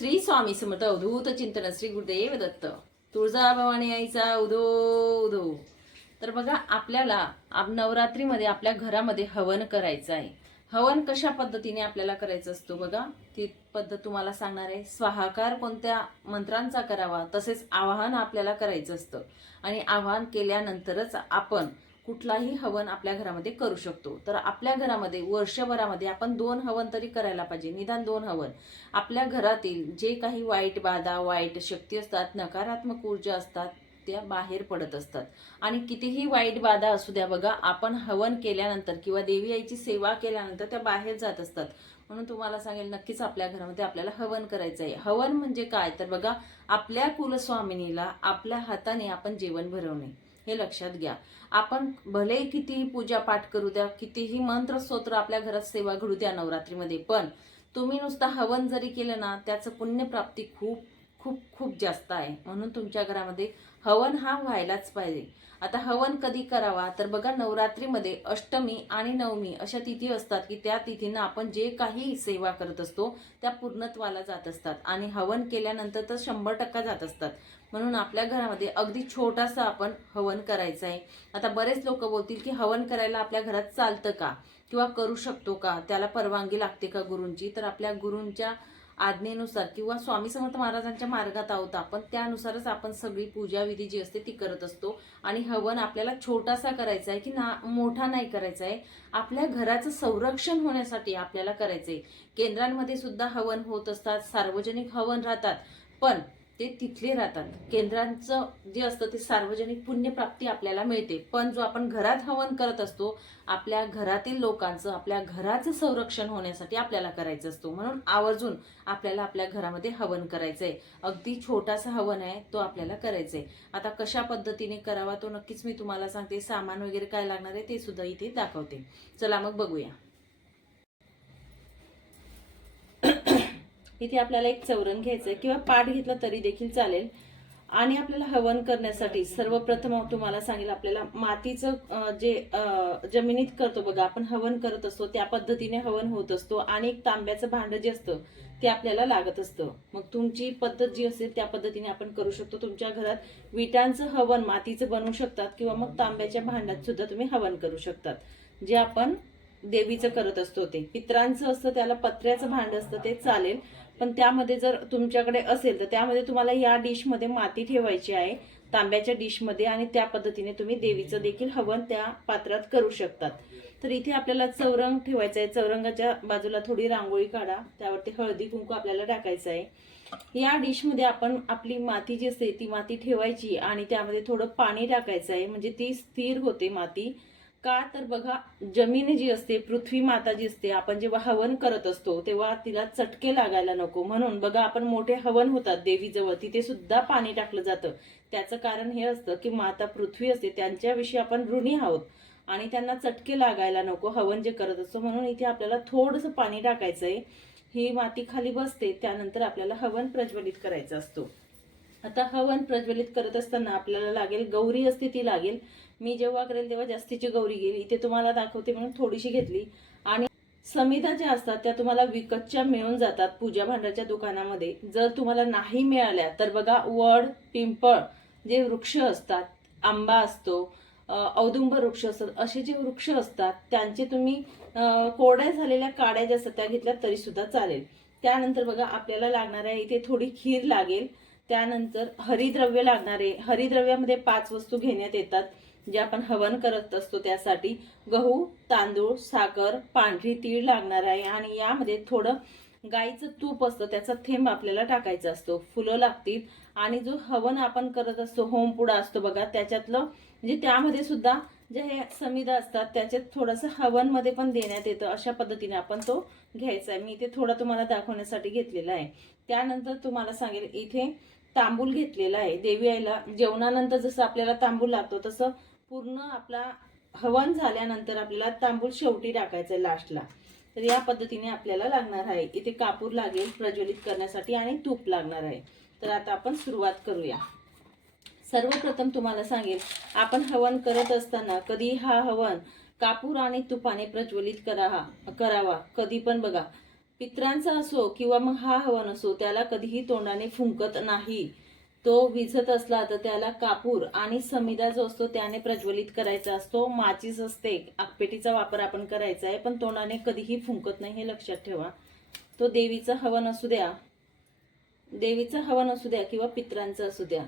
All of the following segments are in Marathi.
श्री स्वामी समर्थ अवधूत चिंतन श्री गुरुदेव दत्त. तुळजाभवानी आईचा उदो उदो. तर बघा आपल्याला आप- नवरात्रीमध्ये आपल्या घरामध्ये हवन करायचं आहे. हवन कशा पद्धतीने आपल्याला करायचं असतो बघा? ती पद्धत तुम्हाला सांगणार आहे. स्वाहाकार कोणत्या मंत्रांचा करावा तसेच आवाहन आपल्याला करायचं असतं. आणि आवाहन केल्यानंतरच आपण कुठलाही हवन आपल्या घरामध्ये करू शकतो. तर आपल्या घरामध्ये वर्षभरामध्ये आपण दोन हवन तरी करायला पाहिजे. निदान दोन हवन. आपल्या घरातील जे काही वाईट बाधा वाईट शक्ती असतात नकारात्मक ऊर्जा असतात त्या बाहेर पडत असतात. आणि कितीही वाईट बाधा असू द्या बघा आपण हवन केल्यानंतर किंवा देवी आईची सेवा केल्यानंतर त्या बाहेर जात असतात. म्हणून तुम्हाला सांगेल नक्कीच आपल्या घरामध्ये आपल्याला हवन करायचं आहे. हवन म्हणजे काय? तर बघा आपल्या कुलस्वामिनीला आपल्या हाताने आपण जेवण भरवणे. हे लक्षात घ्या. आपण भले कितीही पूजा पाठ करू द्या कितीही मंत्र स्तोत्र आपल्या घरात सेवा घडू द्या नवरात्रीमध्ये पण तुम्ही नुसता हवन जरी केलं ना त्याचं पुण्यप्राप्ती खूप खूप खूप जास्त आहे. म्हणून तुमच्या घरामध्ये हवन हा व्हायलाच पाहिजे. आता हवन कधी करावा? तर बघा नवरात्रीमध्ये अष्टमी आणि नवमी अशा तिथी असतात की त्या तिथींना आपण जे काही सेवा करत असतो त्या पूर्णत्वाला जात असतात. आणि हवन केल्यानंतर तर शंभर टक्का जात असतात. म्हणून आपल्या घरामध्ये अगदी छोटासा आपण हवन करायचं आहे. आता बरेच लोक बोलतील की हवन करायला आपल्या घरात चालतं का? किंवा करू शकतो का? त्याला परवानगी लागते का गुरूंची? तर आपल्या गुरूंच्या आज्ञेनुसार किंवा स्वामी समर्थ महाराजांच्या मार्गात आहोत आपण त्यानुसारच आपण सगळी पूजा विधी जी असते ती करत असतो. आणि हवन आपल्याला छोटासा करायचा आहे की ना मोठा नाही करायचा आहे. आपल्या घराचं संरक्षण होण्यासाठी आपल्याला करायचं आहे केंद्रांमध्ये सुद्धा हवन होत असतात सार्वजनिक हवन राहतात. पण ते तिथले राहतात. केंद्रांचं जे असतं ते सार्वजनिक पुण्यप्राप्ती आपल्याला मिळते. पण जो आपण घरात हवन करत असतो आपल्या घरातील लोकांचं आपल्या घराचं संरक्षण होण्यासाठी आपल्याला करायचं असतो. म्हणून आवर्जून आपल्याला आपल्या घरामध्ये हवन करायचं आहे अगदी छोटासा हवन आहे तो आपल्याला करायचा आहे आता कशा पद्धतीने करावा तो नक्कीच मी तुम्हाला सांगते. सामान वगैरे काय लागणार आहे ते सुद्धा इथे दाखवते. चला मग बघूया. इथे आपल्याला एक चौरंग घ्यायचं आहे किंवा पाठ घेतला तरी देखील चालेल. आणि आपल्याला हवन करण्यासाठी सर्वप्रथम तुम्हाला सांगेल आपल्याला मातीचं जे जमिनीत करतो बघा आपण हवन करत असतो त्या पद्धतीने हवन होत असतो आणि एक तांब्याचं भांड जे असतं ते आपल्याला लागत असतं. मग तुमची पद्धत जी असेल त्या पद्धतीने आपण करू शकतो. तुमच्या घरात विटांचं हवन मातीचं बनवू शकतात किंवा मग तांब्याच्या भांड्यात सुद्धा तुम्ही हवन करू शकतात. जे आपण देवीचं करत असतो ते. पित्रांचं असतं त्याला पत्र्याचं भांड असतं ते चालेल. पण त्यामध्ये जर तुमच्याकडे असेल तर त्यामध्ये तुम्हाला या डिशमध्ये माती ठेवायची आहे तांब्याच्या डिशमध्ये आणि त्या पद्धतीने तुम्ही देवीचं देखील हवन त्या पात्रात करू शकतात. तर इथे आपल्याला चौरंग ठेवायचा आहे. चौरंगाच्या बाजूला थोडी रांगोळी काढा. त्यावरती हळदी कुंकू आपल्याला टाकायचं आहे. या डिशमध्ये आपण आपली माती जी असते ती माती ठेवायची आणि त्यामध्ये थोडं पाणी टाकायचं आहे. म्हणजे ती स्थिर होते माती. का तर बघा जमीन जी असते पृथ्वी माता जी असते आपण जेव्हा हवन करत असतो तेव्हा तिला चटके लागायला नको. म्हणून बघा आपण मोठे हवन होतात देवीजवळ तिथे सुद्धा पाणी टाकलं जातं. त्याचं कारण हे असतं की माता पृथ्वी असते त्यांच्याविषयी आपण ऋणी आहोत. आणि त्यांना चटके लागायला नको हवन जे करत असतो. म्हणून इथे आपल्याला थोडंसं पाणी टाकायचं आहे ही माती खाली बसते त्यानंतर आपल्याला हवन प्रज्वलित करायचं असतो. आता हवन प्रज्वलित करत असताना आपल्याला लागेल गौरी असते ती लागेल. मी जेव्हा करेल तेव्हा जास्तीची गौरी गेली. इथे तुम्हाला दाखवते म्हणून थोडीशी घेतली. आणि समिता ज्या असतात त्या तुम्हाला विकतच्या मिळून जातात पूजा भांडाच्या दुकानामध्ये. जर तुम्हाला नाही मिळाल्या तर बघा वड पिंपळ जे वृक्ष असतात आंबा असतो औदुंबर औदुंब वृक्ष असतात असे जे वृक्ष असतात त्यांचे तुम्ही कोरड्या झालेल्या काड्या ज्या असतात त्या घेतल्या तरी सुद्धा चालेल. त्यानंतर बघा आपल्याला लागणार आहे इथे थोडी खीर लागेल. त्यानंतर हरिद्रव्य लागणार आहे. हरिद्रव्यामध्ये पाच वस्तू घेण्यात येतात. जे आपण हवन करत असतो त्यासाठी गहू तांदूळ साखर पांढरी तीळ लागणार आहे आणि यामध्ये थोडं गाईचं तूप असतं त्याचा थेंब आपल्याला टाकायचा असतो. फुलं लागतील आणि जो हवन आपण करत असतो होमपुडा असतो बघा त्याच्यातलं म्हणजे त्यामध्ये सुद्धा जे हे समिधा असतात त्याच्यात थोडंसं हवनमध्ये पण देण्यात येतं. अशा पद्धतीने आपण तो घ्यायचा आहे. मी इथे थोडा तुम्हाला दाखवण्यासाठी घेतलेला आहे. त्यानंतर तुम्हाला सांगेल इथे तांबूल घेतलेला आहे. देवी आईला जेवणानंतर जसं आपल्याला तांबूल लागतो तसं पूर्ण आपला हवन झाल्यानंतर आपल्याला तांबूल शेवटी टाकायचं आहे लास्टला तर या पद्धतीने आपल्याला लागणार आहे. इथे कापूर लागेल प्रज्वलित करण्यासाठी आणि तूप लागणार आहे. तर आता आपण सुरुवात करूया. सर्वप्रथम तुम्हाला सांगेल आपण हवन करत असताना कधी हा हवन कापूर आणि तुपाने प्रज्वलित करा करावा? कधी पण बघा. पित्रांचा असो किंवा मग हा हवन असो त्याला कधीही तोंडाने फुंकत नाही. तो विझत असला तर त्याला कापूर आणि समिदा जो असतो त्याने प्रज्वलित करायचा असतो. माचीस असते आगपेटीचा वापर आपण करायचा आहे पण तोंडाने कधीही फुंकत नाही हे लक्षात ठेवा. तो देवीचं हवन असू द्या देवीचं हवन असू द्या किंवा पित्रांचं असू द्या.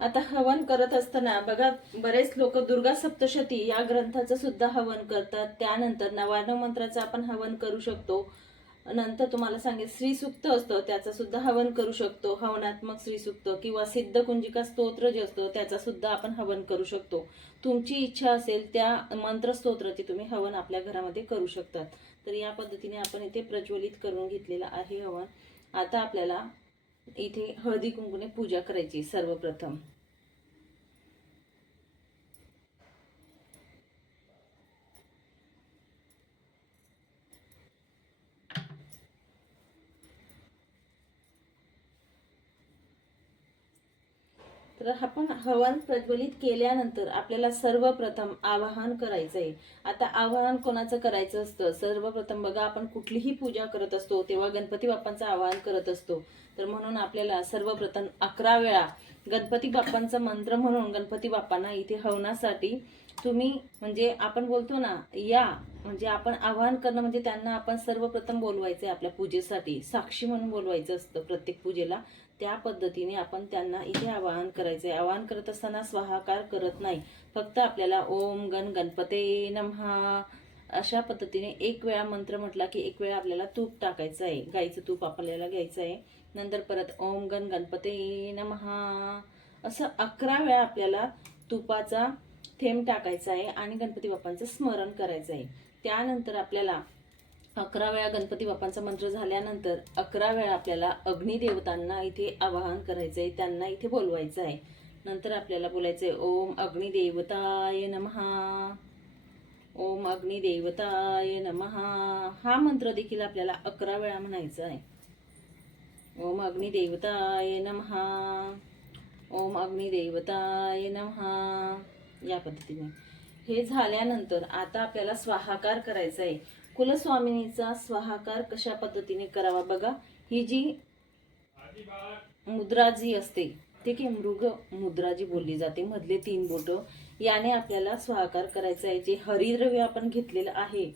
आता हवन करत असताना बघा बरेच लोक दुर्गा सप्तशती या ग्रंथाचं सुद्धा हवन करतात. त्यानंतर नवानव मंत्राचं आपण हवन करू शकतो. नंतर तुम्हाला सांगेल श्रीसुक्त असतं त्याचा सुद्धा हवन करू शकतो. हवनात्मक श्रीसुक्त किंवा सिद्ध कुंजिका स्तोत्र जे असतं त्याचा सुद्धा आपण हवन करू शकतो. तुमची इच्छा असेल त्या मंत्र स्तोत्राचे तुम्ही हवन आपल्या घरामध्ये करू शकतात. तर या पद्धतीने आपण इथे प्रज्वलित करून घेतलेलं आहे हवन. आता आपल्याला इथे हळदी कुंकूने पूजा करायची सर्वप्रथम. तर आपण हवन प्रज्वलित केल्यानंतर आपल्याला सर्वप्रथम आवाहन करायचं आहे आता आवाहन कोणाचं करायचं असतं? सर्वप्रथम बघा आपण कुठलीही पूजा करत असतो तेव्हा गणपती बाप्पांचं आवाहन करत असतो. तर म्हणून आपल्याला सर्वप्रथम अकरा वेळा गणपती बाप्पांचा मंत्र म्हणून गणपती बाप्पांना इथे हवनासाठी तुम्ही म्हणजे आपण बोलतो ना या म्हणजे आपण आवाहन करणं म्हणजे त्यांना आपण सर्वप्रथम बोलवायचं आहे आपल्या पूजेसाठी. साक्षी म्हणून बोलवायचं असतं प्रत्येक पूजेला. त्या पद्धतीने आपण त्यांना इथे आवाहन करायचे आवाहन करत असताना स्वाहाकार करत नाही. फक्त आपल्याला ओम गण गणपते नमहा अशा पद्धतीने एक वेळा मंत्र म्हटला की एक वेळा आपल्याला तूप टाकायचं आहे गाईचं तूप आपल्याला घ्यायचं आहे नंतर परत ओम गण गणपते नमहा असं अकरा वेळा आपल्याला तुपाचा थेंब टाकायचा आहे आणि गणपती बाप्पांचं स्मरण करायचं आहे त्यानंतर आपल्याला अकरा वेळा गणपती बाप्पांचा मंत्र झाल्यानंतर अकरा वेळा आपल्याला अग्निदेवतांना इथे आवाहन करायचं आहे त्यांना इथे बोलवायचं आहे नंतर आपल्याला बोलायचं आहे ओम अग्निदेवताय नमहा ओम अग्निदेवताय नमहा हा मंत्र देखील आपल्याला अकरा वेळा म्हणायचा आहे ओम अग्निदेवताय नमहा ओम अग्निदेवताय नमहा या पद्धतीने. हे झाल्यानंतर आता आपल्याला स्वाहाकार करायचा आहे कुलस्वामिनीचा स्वाहाकार कशा पद्धतीने करावा बघा. ही जी मुद्रा जी असते ठीक आहे मृग मुद्रा जी बोलली जाते. मधले तीन बोट याने आपल्याला स्वाहाकार करायचा आहे. जे हरिद्रव्य आपण घेतलेलं आहे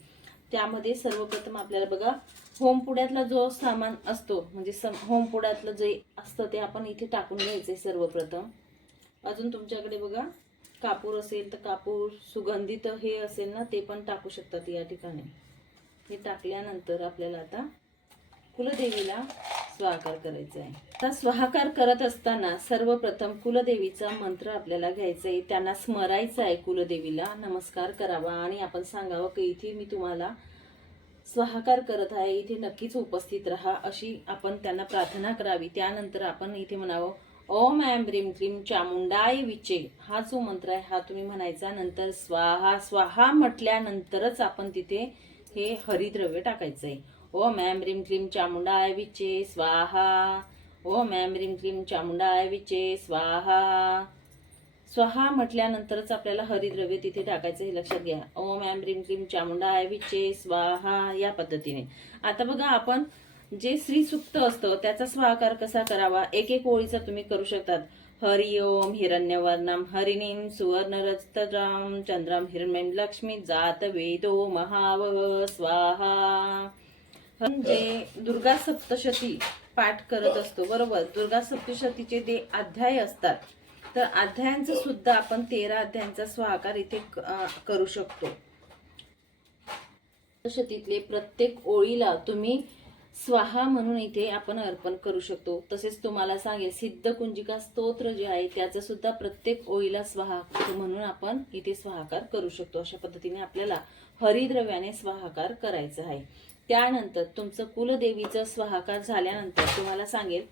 त्यामध्ये सर्वप्रथम आपल्याला बघा होमपुड्यातला जो सामान असतो म्हणजे सम होमपुड्यातलं जे असतं ते आपण इथे टाकून घ्यायचंय सर्वप्रथम. अजून तुमच्याकडे बघा कापूर असेल तर कापूर सुगंधित हे असेल ना ते पण टाकू शकतात या ठिकाणी. हे टाकल्यानंतर आपल्याला आता कुलदेवीला स्वाहाकार करायचा आहे. आता स्वाहाकार करत असताना सर्वप्रथम कुलदेवीचा मंत्र आपल्याला घ्यायचा आहे. त्यांना स्मरायचं आहे कुलदेवीला नमस्कार करावा आणि आपण सांगावं की इथे मी तुम्हाला स्वाहाकार करत आहे. इथे नक्कीच उपस्थित राहा अशी आपण त्यांना प्रार्थना करावी. त्यानंतर आपण इथे म्हणावं ओम ॲम ब्रीम क्लीम चामुंडाय विचे. हा जो मंत्र आहे हा तुम्ही म्हणायचा. नंतर स्वाहा स्वाहा म्हटल्यानंतरच आपण तिथे हे हरिद्रव्य टाकायचं आहे ओम ऐम ब्रीम क्लीम चामुंडाय विचे स्वाहा. ओम मॅम रिम क्लीम चामुंडाय विचे स्वाहा. स्वाहा म्हटल्यानंतरच आपल्याला हरिद्रव्य तिथे टाकायचं हे लक्षात घ्या. ओम ऐम ब्रीम क्लीम चामुंडाय विचे स्वाहा या पद्धतीने. आता बघा आपण जे श्री सुक्त असतं त्याचा स्वाकार कसा करावा? एक एक ओळीचा तुम्ही करू शकतात. हरि ओम हिरण्यवर्णम हरिणीम सुवर्णरजतराम चंद्रम हिरण्यम लक्ष्मी जात वेदो महाव स्वाहा. म्हणजे दुर्गा सप्तशती पाठ करत असतो बरोबर? दुर्गा सप्तशतीचे जे अध्याय असतात तर अध्यायांचा सुद्धा आपण तेरा अध्यायांचा स्वाकार इथे करू शकतो. सप्तशतीतले प्रत्येक ओळीला तुम्ही स्वाहा म्हणून इथे आपण अर्पण करू शकतो. तसेच तुम्हाला सांगेल सिद्ध कुंजिका स्तोत्र जे आहे त्याचं सुद्धा प्रत्येक ओळीला स्वाहा म्हणून आपण इथे स्वाहाकार करू शकतो. अशा पद्धतीने आपल्याला हरिद्रव्याने स्वाहाकार करायचा आहे. त्यानंतर तुमचं कुलदेवीचं स्वाहाकार झाल्यानंतर तुम्हाला सांगेल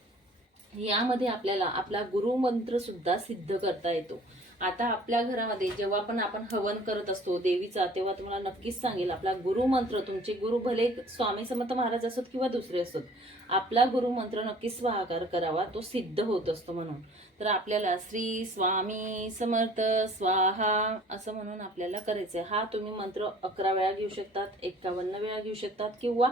यामध्ये आपल्याला आपला गुरुमंत्र सुद्धा सिद्ध करता येतो. आता आपल्या घरामध्ये जेव्हा पण आपण हवन करत असतो देवीचा तेव्हा तुम्हाला नक्कीच सांगेल आपला गुरुमंत्र तुमचे गुरु भले स्वामी समर्थ महाराज असोत किंवा दुसरे असोत आपला गुरुमंत्र नक्कीच स्वाहाकार करावा तो सिद्ध होत असतो म्हणून. तर आपल्याला श्री स्वामी समर्थ स्वाहा असं म्हणून आपल्याला करायचं आहे हा तुम्ही मंत्र अकरा वेळा घेऊ शकतात एकावन्न वेळा घेऊ शकतात किंवा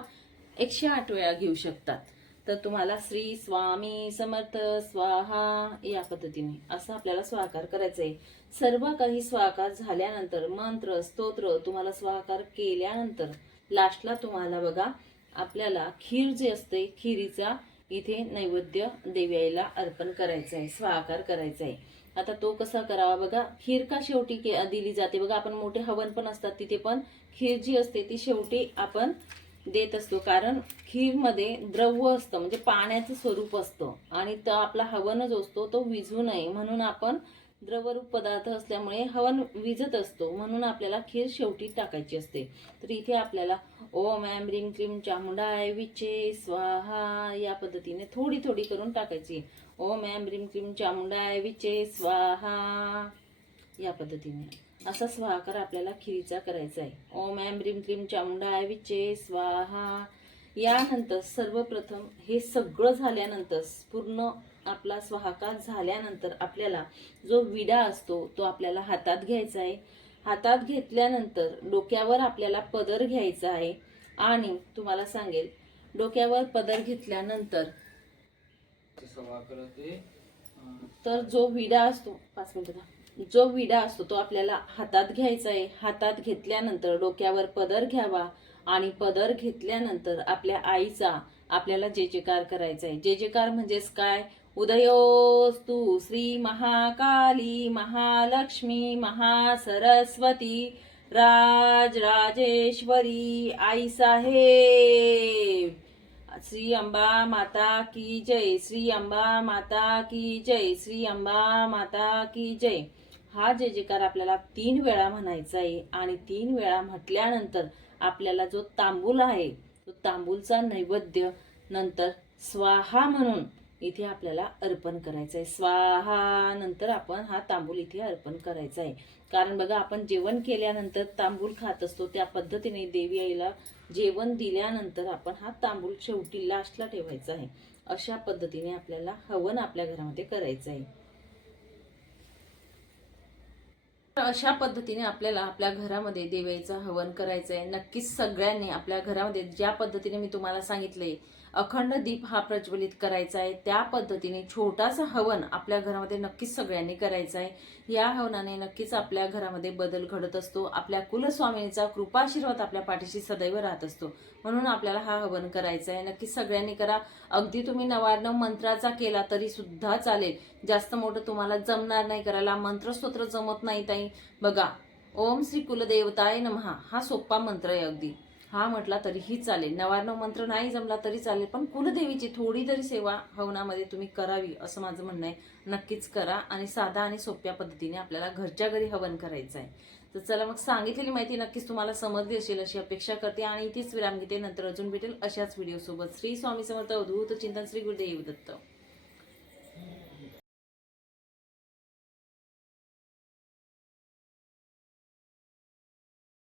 एकशे आठ वेळा घेऊ शकतात. तर तुम्हाला श्री स्वामी समर्थ स्वाहा या पद्धतीने असं आपल्याला स्वाकार करायचं आहे सर्व काही स्वाकार झाल्यानंतर मंत्र स्तोत्र तुम्हाला स्वाकार केल्यानंतर लास्टला तुम्हाला बघा आपल्याला खीर जे असते खिरीचा इथे नैवेद्य देव्याला अर्पण करायचं आहे स्वाकार करायचा आहे आता तो कसा करावा बघा खीर का शेवटी के दिली जाते? बघा आपण मोठे हवन पण असतात तिथे पण. खीर जी असते ती शेवटी आपण देत असतो. कारण खीरमध्ये द्रव्य असतं म्हणजे पाण्याचं स्वरूप असतं. आणि तो आपला हवन जो असतो तो विझू नये म्हणून आपण द्रवरूप पदार्थ असल्यामुळे हवन विजत असतो. म्हणून आपल्याला खीर शेवटी टाकायची असते. तर इथे आपल्याला ओम ॲम ह्रीम क्रीम चामुंडाय विचे स्वाहा या पद्धतीने थोडी थोडी करून टाकायची. ओम ॲम रिम क्रीम चामुंडाय विचे स्वाहा या पद्धतीने. असा स्वाहाकार आपल्याला खिरीचा करायचा आहे. ओम ऐम ह्रीम क्लीम चामुंडाय विचे स्वाहा. यानंतर सर्वप्रथम हे सगळं झाल्यानंतर पूर्ण आपला स्वाहाकार झाल्यानंतर आपल्याला जो विडा असतो तो आपल्याला हातात घ्यायचा आहे. हातात घेतल्यानंतर डोक्यावर आपल्याला पदर घ्यायचा आहे. आणि तुम्हाला सांगेल डोक्यावर पदर घेतल्यानंतर तर जो विडा असतो पाच मिनिटं. जो विडा असतो तो आपल्याला हातात घ्यायचा आहे. हातात घेतल्यानंतर डोक्यावर पदर घ्यावा आणि पदर घेतल्यानंतर आपल्या आईचा आपल्याला जे जेकार करायचा आहे. जे जेकार म्हणजेच काय? उदयोस्तु श्री महाकाली महालक्ष्मी महासरस्वती राजराजेश्वरी आई साहेब. श्री अंबा माता की जय. श्री अंबा माता की जय. श्री अंबा माता की जय. हा जे जेकार आपल्याला तीन वेळा म्हणायचा आहे आणि तीन वेळा म्हटल्यानंतर आपल्याला जो तांबूल आहे तो तांबूलचा नैवेद्य नंतर स्वाहा म्हणून इथे आपल्याला अर्पण करायचं आहे स्वाहा नंतर आपण हा तांबूल इथे अर्पण करायचा आहे कारण बघा आपण जेवण केल्यानंतर तांबूल खात असतो त्या पद्धतीने देवी आईला जेवण दिल्यानंतर आपण हा तांबूल शेवटी लास्टला ठेवायचा आहे. अशा पद्धतीने आपल्याला हवन आपल्या घरामध्ये करायचं आहे तर अशा पद्धतीने आपल्याला आपल्या घरामध्ये देवाचं हवन करायचं आहे नक्कीच सगळ्यांनी आपल्या घरामध्ये ज्या पद्धतीने मी तुम्हाला सांगितले अखंड दीप हा प्रज्वलित करायचा आहे. त्या पद्धतीने छोटासा हवन आपल्या घरामध्ये नक्कीच सगळ्यांनी करायचा आहे. या हवनाने नक्कीच आपल्या घरामध्ये बदल घडत असतो. आपल्या कुलस्वामींचा कृपाशीर्वाद आपल्या पाठीशी सदैव राहत असतो. म्हणून आपल्याला हा हवन करायचा आहे. नक्कीच सगळ्यांनी करा. अगदी तुम्ही नवाण्णव मंत्राचा केला तरी सुद्धा चालेल. जास्त मोठं तुम्हाला जमणार नाही करायला. मंत्रस्तोत्र जमत नाही ताई. बघा ओम श्री कुलदेवताय नमहा. हा सोपा मंत्र आहे अगदी. हा म्हटला तरीही चालेल. नवाण्णव मंत्र नाही जमला तरी चालेल पण कुलदेवीची थोडी तरी सेवा हवनामध्ये तुम्ही करावी असं माझं म्हणणं आहे. नक्कीच करा आणि साधा आणि सोप्या पद्धतीने आपल्याला घरच्या घरी हवन करायचं आहे तर चला मग सांगितलेली माहिती नक्कीच तुम्हाला समजली असेल अशी अपेक्षा करते आणि इथेच विराम घेते. नंतर अजून भेटेल अशाच व्हिडिओसोबत श्री स्वामी समर्थ अवधूत चिंतन श्री गुरुदेव दत्त.